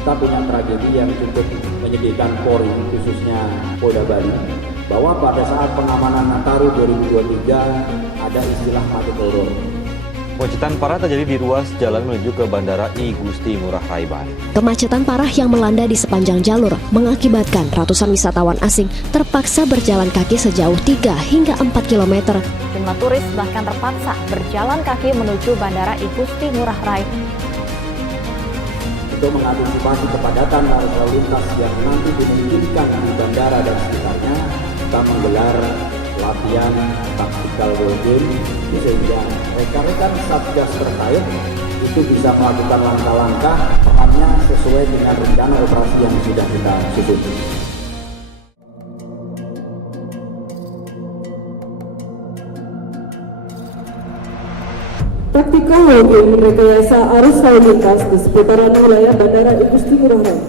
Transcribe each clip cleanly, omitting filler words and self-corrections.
kita punya tragedi yang cukup menyedihkan Polri, khususnya Polda Bali, bahwa pada saat pengamanan Nataru 2023 ada istilah mati peluru. Kemacetan parah terjadi di ruas jalan menuju ke Bandara I Gusti Ngurah Rai Bali. Kemacetan parah yang melanda di sepanjang jalur mengakibatkan ratusan wisatawan asing terpaksa berjalan kaki sejauh 3 hingga 4 km. Jumlah turis bahkan terpaksa berjalan kaki menuju Bandara I Gusti Ngurah Rai. Untuk mengantisipasi kepadatan arus lalu lintas yang nanti dimungkinkan di bandara dan sekitarnya, kita menggelar latihan tactical war game sehingga rekan-rekan satgas terkait itu bisa melakukan langkah-langkah tepatnya sesuai dengan rencana operasi yang sudah kita susun. Tactical war game rekayasa arus lalu lintas di seputaran wilayah Bandara I Gusti Ngurah Rai.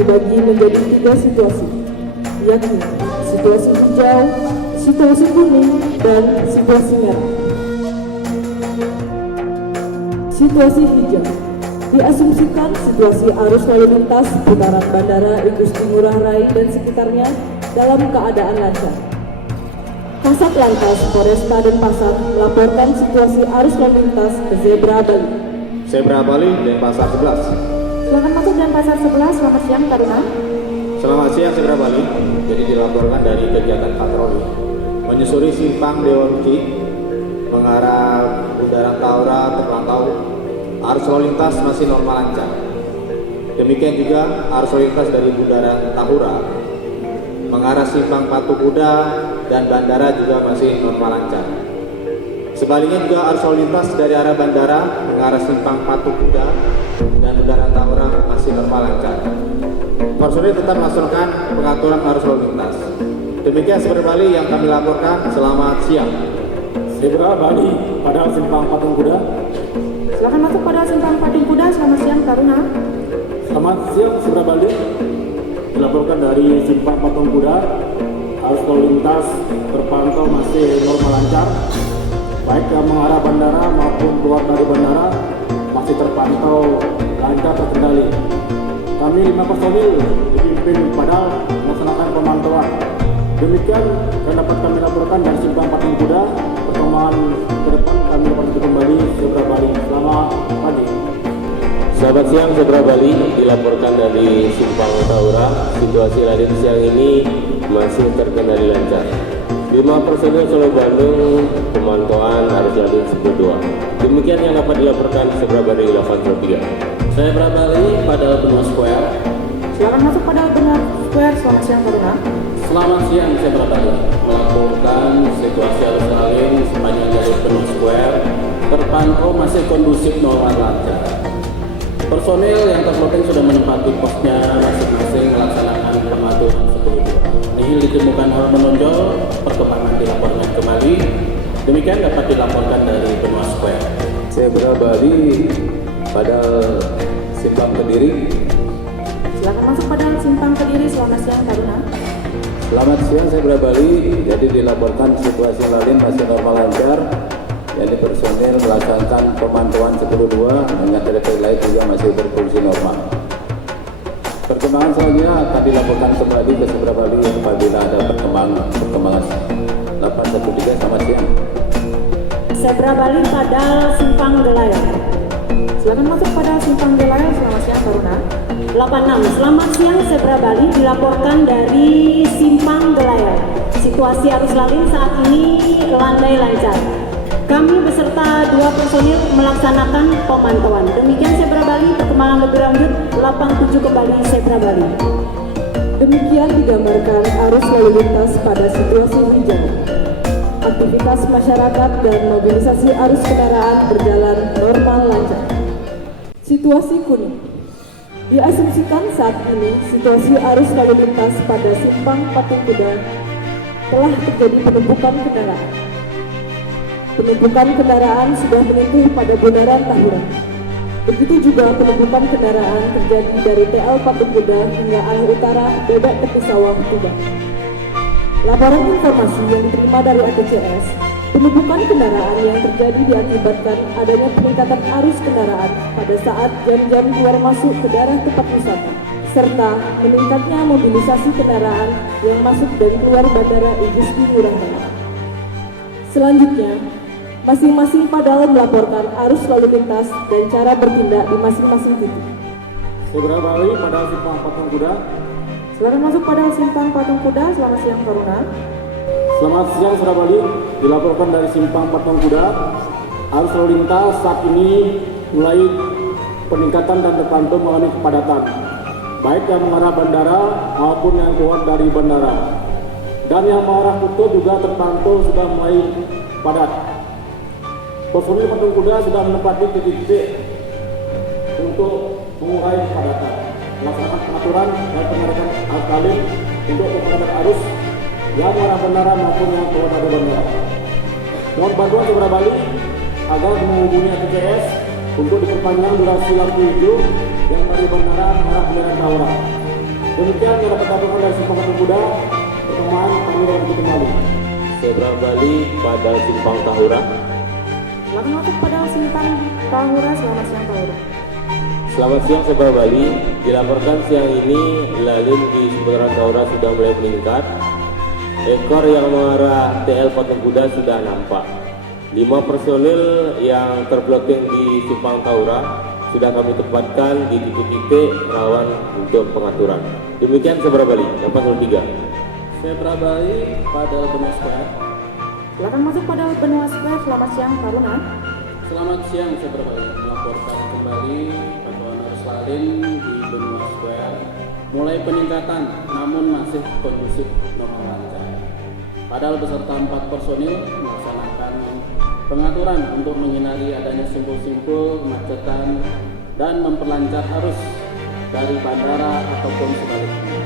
Dibagi menjadi 3 situasi, yakni situasi hijau, situasi kuning, dan situasi merah. Situasi hijau diasumsikan situasi arus lalu lintas putaran Bandara I Gusti Ngurah Rai dan sekitarnya dalam keadaan lancar. Kasat Lantas Polresta Denpasar melaporkan situasi arus lalu lintas ke Zebra Bali. Zebra Bali Denpasar 11. Silakan masuk Denpasar 11. Selamat siang, Taruna. Selamat siang, Zebra Bali. Jadi dilaporkan dari kegiatan patroli menyusuri simpang Dewan Ki mengarah Bundaran Tahura terpantau arus lalu lintas masih normal lancar. Demikian juga arus lalu lintas dari Bundaran Tahura mengarah simpang Patung Kuda dan bandara juga masih normal lancar. Sebaliknya juga arus lalu lintas dari arah bandara mengarah simpang Patung Kuda dan Bundaran Tahura masih normal lancar. Personil tetap melaksanakan pengaturan arus lalu lintas. Demikian Zebra Bali yang kami laporkan. Selamat siang. Zebra Bali pada simpang Patung Kuda. Silakan masuk pada simpang Patung Kuda. Selamat siang, Taruna. Selamat siang, Zebra Bali. Dilaporkan dari simpang Patung Kuda, arus lalu lintas terpantau masih normal lancar, baik yang mengarah bandara maupun keluar dari bandara masih terpantau lancar terkendali. Kami 5 personil dipimpin Padal melaksanakan pemantauan. Demikian yang dapat kami laporkan dari simpang Patung Kuda. Perkembangan ke depan kami dapat kembali Zebra Bali. Selamat pagi. Selamat siang, Zebra Bali. Dilaporkan dari simpang Tahura, situasi lalu siang ini masih terkendali lancar. 5 personil Solo Bandung pemantauan arus lalu lintas berdua. Demikian yang dapat dilaporkan Zebra Bali 803. Zebra Bali pada Benua Square. Silakan masuk pada Benua Square. Selamat siang, Taruna. Selamat siang, Zebra Bali. Melaporkan situasi arus lalu sepanjang jalur Benua Square terpantau masih kondusif normal lancar. Personil yang terloading sudah menempati posnya masing-masing melaksanakan pengaturan sebelumnya. Ini ditemukan hal menonjol, perkembangan dilaporkan kembali. Demikian dapat dilaporkan dari Benua Square. Zebra Bali pada simpang Kediri. Silakan masuk pada simpang Kediri. Selamat siang, Taruna. Selamat siang, Zebra Bali. Jadi dilaporkan situasi lalu masih normal lancar. Jadi personil melaksanakan pemantauan 10.2 dengan terkait lain juga masih berfungsi normal. Perkembangan selanjutnya akan dilaporkan kembali ke Zebra Bali apabila ada perkembangan 813. Selamat siang. Zebra Bali pada simpang Gelayang. Silakan masuk pada simpang Gelayang. Selamat siang, Taruna. 86. Selamat siang, Zebra Bali. Dilaporkan dari simpang Gelayang. Situasi arus lalu saat ini landai lancar. Kami beserta 2 personil melaksanakan pemantauan. Demikian Zebra Bali, perkembangan lebih lanjut 87 kembali Zebra Bali. Demikian digambarkan arus lalu lintas pada situasi hijau. Aktivitas masyarakat dan mobilisasi arus kendaraan berjalan normal lancar. Situasi kuning. Diasumsikan saat ini situasi arus lalu lintas pada simpang Patung Kuda telah terjadi penumpukan kendaraan. Penumpukan kendaraan sudah menyentuh pada bundaran Tahura. Begitu juga penumpukan kendaraan terjadi dari TL Patung Kuda hingga arah utara Bebek Tepi Sawah Tuban. Laporan informasi yang diterima dari ATCS, penumpukan kendaraan yang terjadi diakibatkan adanya peningkatan arus kendaraan pada saat jam-jam keluar masuk ke daerah tempat wisata, serta meningkatnya mobilisasi kendaraan yang masuk dan keluar Bandara Igusti Ngurah Rai. Selanjutnya, masing-masing padal melaporkan arus lalu lintas dan cara bertindak di masing-masing titik. Sebra Bali pada simpang Patung Kuda. Silakan masuk pada simpang Patung Kuda. Selamat siang Taruna. Selamat siang Sebra Bali, dilaporkan dari simpang Patung Kuda. Arus lalu lintas saat ini mulai peningkatan dan terpantau mengalami kepadatan, baik yang mengarah bandara maupun yang keluar dari bandara. Dan yang mengarah Kuto juga terpantau sudah mulai padat. Personil Patung Kuda sudah menempati titik-titik untuk mengurai kepadatan, melaksanakan pengaturan dan pengarahan arus lalu untuk pengaturan arus yang mengarah bandara maupun yang keluar dari bandara. Mohon bantuan Sebra Bali agar menghubungi ATCS untuk diperpanjang durasi lampu hijau yang dari bandara mengarah Bundaran Tahura. Demikian yang dapat dilaporkan dari simpang Patung Kuda. Perkembangan kami akan kembali. Sebra Bali pada simpang Tahura. Silakan masuk pada simpang Tahura. Selamat siang Tahura. Selamat siang Sebra Bali, dilaporkan siang ini lalin di seputaran Tahura sudah mulai meningkat. Ekor yang mengarah TL Patung Kuda sudah nampak. 5 personil yang terploting di simpang Tahura sudah kami tempatkan di titik-titik rawan untuk pengaturan. Demikian Sebra Bali, 803. Sebra Bali pada Benua Square. Silakan masuk pada Benua Square. Selamat siang Taruna. Selamat siang Sebra Bali, melaporkan kembali pantauan arus lalin di Benua Square mulai peningkatan namun masih kondusif normal lancar. Padahal beserta 4 personil melaksanakan pengaturan untuk menghindari adanya simpul-simpul kemacetan dan memperlancar arus dari bandara ataupun sebaliknya.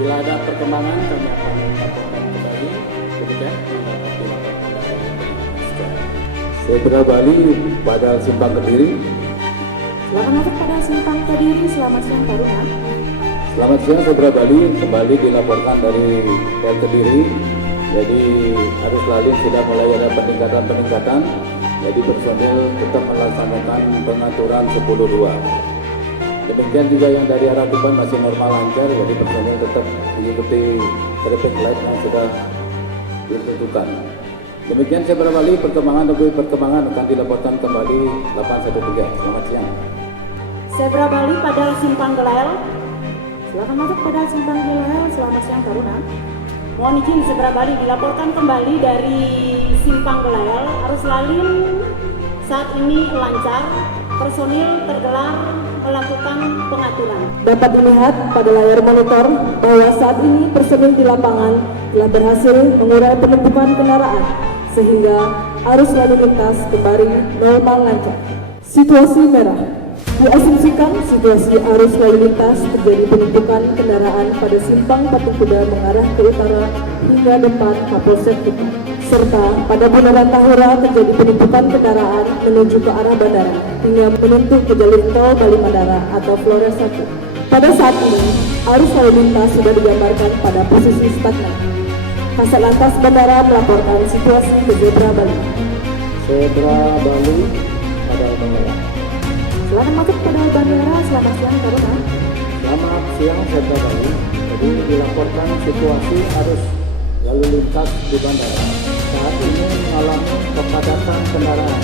Bila ada perkembangan kami akan laporkan kembali. Demikian yang dapat dilaporkan dari Benua Square. Sebra Bali pada simpang Kediri. Silakan masuk pada simpang Kediri. Selamat siang Taruna. Selamat siang Sebra Bali, kembali dilaporkan dari PL Kediri. Jadi arus lalu sudah mulai ada peningkatan. Jadi personil tetap melaksanakan pengaturan 10-2. Demikian juga yang dari arah Tuban masih normal lancar. Jadi personil tetap mengikuti traffic light yang sudah ditentukan. Demikian Sebra Bali, perkembangan akan dilaporkan kembali 813. Selamat siang. Sebra Bali pada simpang Gelael. Silakan masuk pada simpang Gelael. Selamat siang Taruna. Mohon izin Sebra Bali dilaporkan kembali dari simpang Gelael. Arus lalin saat ini lancar, personil tergelar melakukan pengaturan. Dapat dilihat pada layar monitor bahwa saat ini personil di lapangan telah berhasil mengurai penumpukan kendaraan sehingga arus lalu lintas kembali normal lancar. Situasi merah. Diasumsikan situasi arus lalu lintas terjadi penumpukan kendaraan pada simpang Patung Kuda mengarah ke utara hingga depan Kapolsek Tuban. Serta pada Bundaran Tahura terjadi penumpukan kendaraan menuju ke arah bandara hingga menyentuh ke jalur tol Bali Mandara atau Flores 1. Pada saat ini, arus lalu lintas sudah digambarkan pada posisi stagnan. Kasat Lantas Bandara melaporkan situasi ke Sebra Bali. Sebra Bali pada bandara. Silakan masuk pada bandara. Selamat siang Taruna. Selamat siang Sebra Bali. Jadi dilaporkan situasi arus lalu lintas di bandara saat ini mengalami kepadatan kendaraan.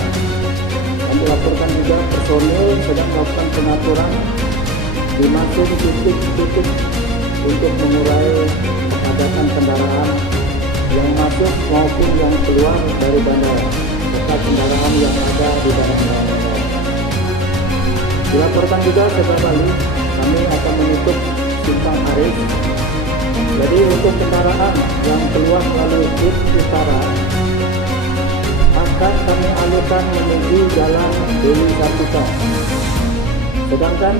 Dan dilaporkan juga personil sedang melakukan pengaturan di masing titik-titik untuk mengurai kepadatan kendaraan yang masuk maupun yang keluar dari bandara serta kendaraan yang ada di bandara. Dilaporkan juga Sebra Bali, kami akan menutup simpang Arif. Jadi untuk kendaraan yang keluar melalui Bus Utara akan kami alihkan menuju Jalan Dewi Sartika. Sedangkan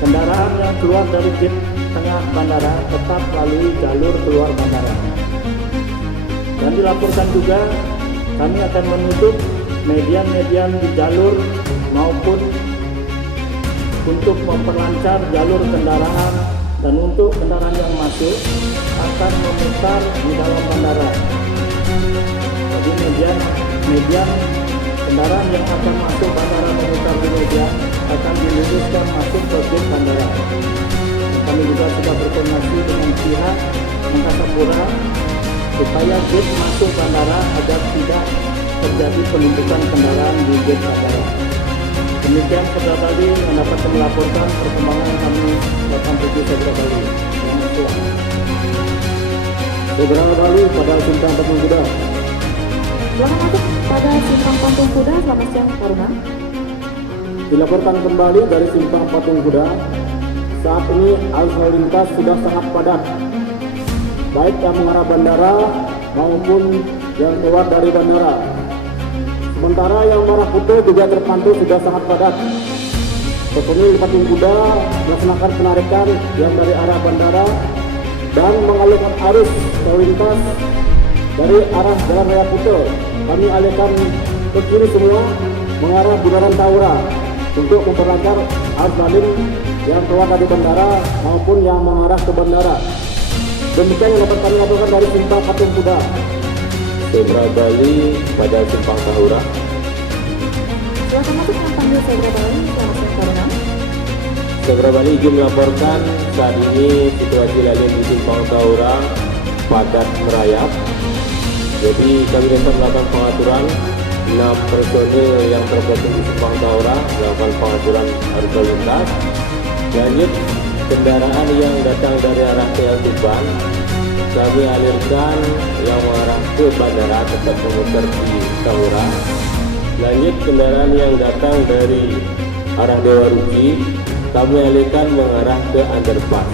kendaraan yang keluar dari gate tengah bandara tetap melalui jalur keluar bandara. Dan dilaporkan juga kami akan menutup median-median di jalur maupun untuk memperlancar jalur kendaraan, dan untuk kendaraan yang masuk akan memutar di dalam bandara. Jadi median kendaraan yang akan masuk bandara memutar di median akan diluruskan masuk ke gate bandara. Kami juga sudah berkoordinasi dengan pihak Angkasa Pura supaya gate masuk bandara agar tidak terjadi penumpukan kendaraan di gate bandara. Demikian Sabra Bali mendapat melaporkan perkembangan kami 87 Sabra Bali. Selamat siang. Sabra Bali pada Simpang Patung Kuda. Selamat masuk pada Simpang Patung Kuda. Selamat siang, Taruna. Dilaporkan kembali dari Simpang Patung Kuda, saat ini arus lalu lintas sudah sangat padat, baik yang mengarah bandara maupun yang keluar dari bandara. Sementara yang arah Kuta juga terpantau sudah sangat padat. Personil Patung Kuda melaksanakan penarikan yang dari arah bandara dan mengalihkan arus lalu lintas dari arah Jalan Raya Kuta. Kami alihkan ke kiri semua mengarah Bundaran Taura untuk memperlancar arus lalu yang keluar dari bandara maupun yang mengarah ke bandara. Demikian yang dapat kami laporkan dari Simpang Patung Kuda. Sabra Bali pada Simpang Tahura. Silakan masuk yang panggil Sabra Bali. Selamat siang, Taruna. Sabra Bali izin melaporkan saat ini situasi lalu di Simpang Tahura padat merayap. Jadi kami dapat melakukan pengaturan 6 personil yang tergabung di Simpang Tahura melakukan pengaturan arus lalu lintas. Lanjut, kendaraan yang datang dari arah TL Tuban kami alirkan yang mengarah ke bandara tetap memutar di Tahura. Lanjut, kendaraan yang datang dari arah Dewa Ruci kami alirkan mengarah ke underpass,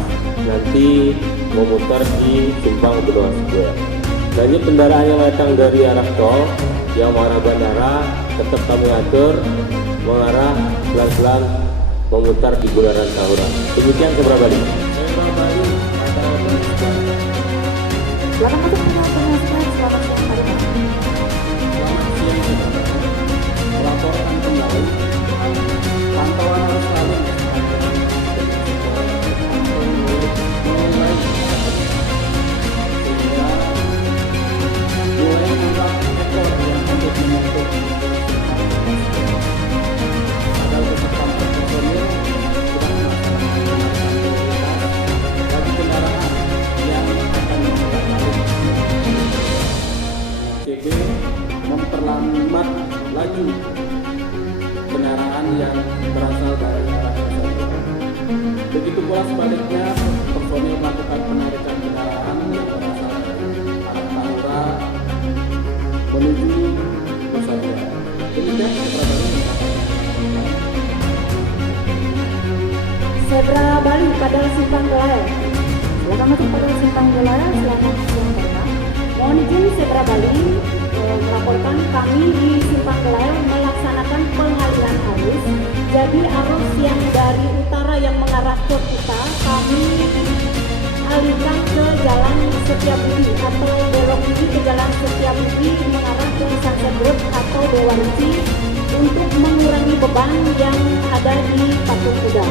nanti memutar di Simpang Benua Square. Lanjut, kendaraan yang datang dari arah tol yang mengarah bandara tetap kami atur mengarah pelan-pelan memutar di Bundaran Tahura. Demikian Sabra Bali. Sabra Bali pada Silakan masuk penjelasan. Selamat siang, Taruna. Selamat siang, Sabra Bali. Melaporkan kembali pantauan arus lalu mulai sehingga mulai nampak ekor yang untuk menutup pada beserta personil sudah melaksanakan bagi kendaraan yang akan memutar balik. CB memperlambat laju kendaraan yang berasal dari arah Nusantara. Begitu pula sebaliknya, personil melakukan penarikan kendaraan yang berasal dari arah Tahura menuju Nusantara. Demikian Sabra Bali Sabra Bali pada Simpang Gelail. Silakan masuk pada Simpang Gelail. Selamat siang, Taruna. Mohon izin Sabra Bali melaporkan kami di Simpang Gelail melaksanakan pengalihan arus. Jadi arus yang dari utara yang mengarah ke Kuta kami alihkan ke Jalan Setiabudi atau belok kiri ke Jalan Setiabudi mengarah ke Sunset Road atau Dewa Ruci untuk mengurangi beban yang ada di Patung Kuda.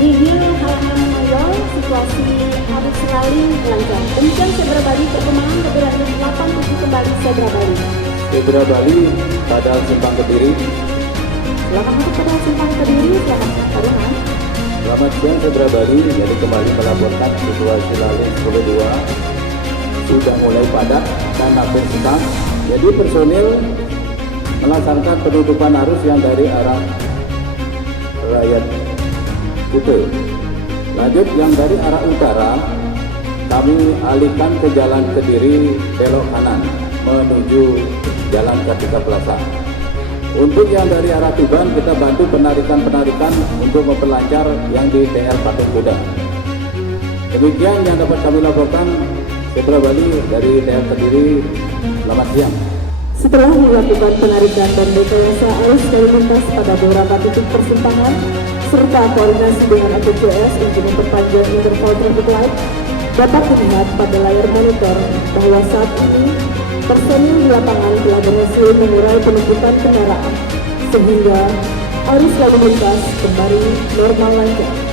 Nihil hal-hal menonjol, situasi arus lalu lancar. Demikian Sabra Bali, perkembangan lebih lanjut 87 kembali Sabra Bali. Sabra Bali pada Simpang Kediri. Silakan masuk pada Simpang Kediri. Selamat siang, Taruna. Selamat siang Sabra Bali. Jadi kembali melaporkan situasi lalu lintas 22 sudah mulai padat dan hampir sedang. Jadi personil melaksanakan penutupan arus yang dari arah Raya Kuta. Lanjut, yang dari arah utara kami alihkan ke Jalan Kediri belok kanan menuju Jalan Kartika Plaza. Untuk yang dari arah Tuban kita bantu penarikan untuk memperlancar yang di TL Patung Kuda. Demikian yang dapat kami laporkan. Sabra Bali dari TL Kediri. Selamat siang. Setelah dilakukan penarikan dan rekayasa arus lalu lintas pada beberapa titik persimpangan, serta koordinasi dengan APJS untuk memperpanjang interval traffic light, dapat dilihat pada layar monitor bahwa saat ini personil di lapangan telah berhasil mengurai penumpukan kendaraan, sehingga arus lalu lintas kembali normal lancar.